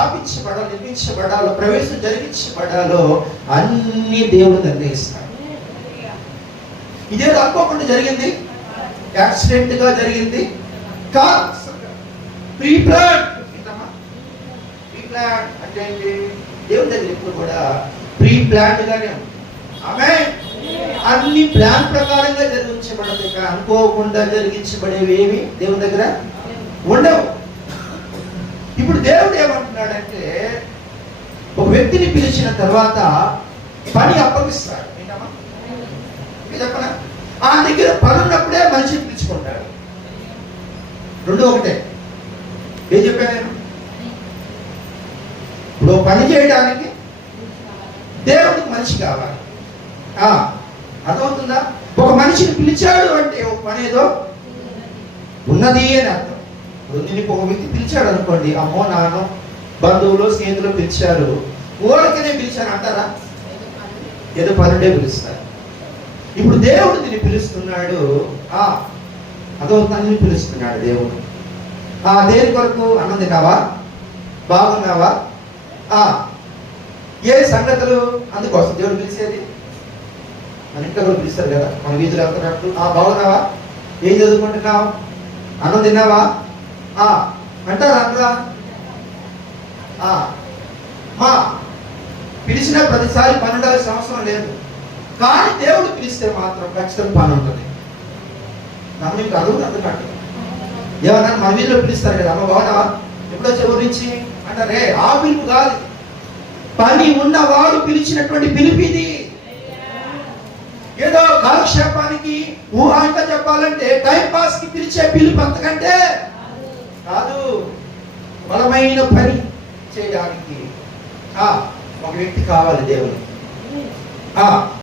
స్థాపించబడాలో నిర్మించబడాలో ప్రవేశం జరిగించబడాలో అన్ని దేవుడు నిర్ణయిస్తాడు. ఇదేదో అనుకోకుండా జరిగింది? యాక్సిడెంట్గా జరిగింది? కా ప్రీ ప్లాన్ ప్రీ ప్లాన్ అంటే ఏంటి? దేవుడి దగ్గర ఎప్పుడు కూడా ప్రీ ప్లాన్ గానే ఆమె అన్ని ప్లాన్ ప్రకారంగా జరిగించబడతాయి. అనుకోకుండా జరిగించబడేవి ఏమి దేవుని దగ్గర ఉండవు. ఇప్పుడు దేవుడు ఏమంటున్నాడంటే ఒక వ్యక్తిని పిలిచిన తర్వాత పని అప్పగిస్తాడు. ఏంటమ్మా? మీకు ఆ దగ్గర పని ఉన్నప్పుడే మనిషిని పిలుచుకుంటాడు. రెండు ఒకటే. ఏం చెప్పాను నేను? ఇప్పుడు పని చేయడానికి దేవుడికి మనిషి కావాలి. ఆ, అర్థమవుతుందా? ఒక మనిషిని పిలిచాడు అంటే ఒక పని ఏదో ఉన్నది అని అర్థం. ఇప్పుడు ఒక వ్యక్తి పిలిచాడు అనుకోండి అమ్మో నాన్న బంధువులు స్నేహితులు పిలిచారు. ఊరికనే పిలిచారు అంటారా? ఏదో పనుడే పిలుస్తారు. ఇప్పుడు దేవుడు దీన్ని పిలుస్తున్నాడు. ఆ అదో తనని పిలుస్తున్నాడు దేవుడు. ఆ దేని కొరకు? అన్నం తిన్నావా బాగున్నావా ఆ ఏ సంగతులు? అందుకోసం దేవుడు పిలిచేది. మన ఇంట్లో కూడా పిలుస్తారు కదా మన వీధులు వెళ్తున్నట్టు. ఆ బాగున్నావా ఏం చదువుకుంటున్నావు? అన్నం తిన్నావా? ఆ అంటారా అనరా ఆ మా పిలిచిన ప్రతిసారి పన్నెండు సంవత్సరం అవసరం లేదు. కానీ దేవుడు పిలిస్తే మాత్రం ఖచ్చితంగా పని ఉంటుంది. నన్ను మీకు అడుగుతుంది అందుకంటే ఏమన్నా మన వీధిలో పిలుస్తారు కదా అమ్మ బాగున్నావా ఎప్పుడో చివరి అంటారే ఆ పిలుపు కాదు. పని ఉన్నవాడు పిలిచినటువంటి పిలిపి ఇది. ఏదో కాలక్షేపానికి ఊహాంత చెప్పాలంటే టైం పాస్కి పిలిచే పిలుపు అంతకంటే కాదు బలమైన పని చేయడానికి. ఒక వ్యక్తి కావాలి దేవుడు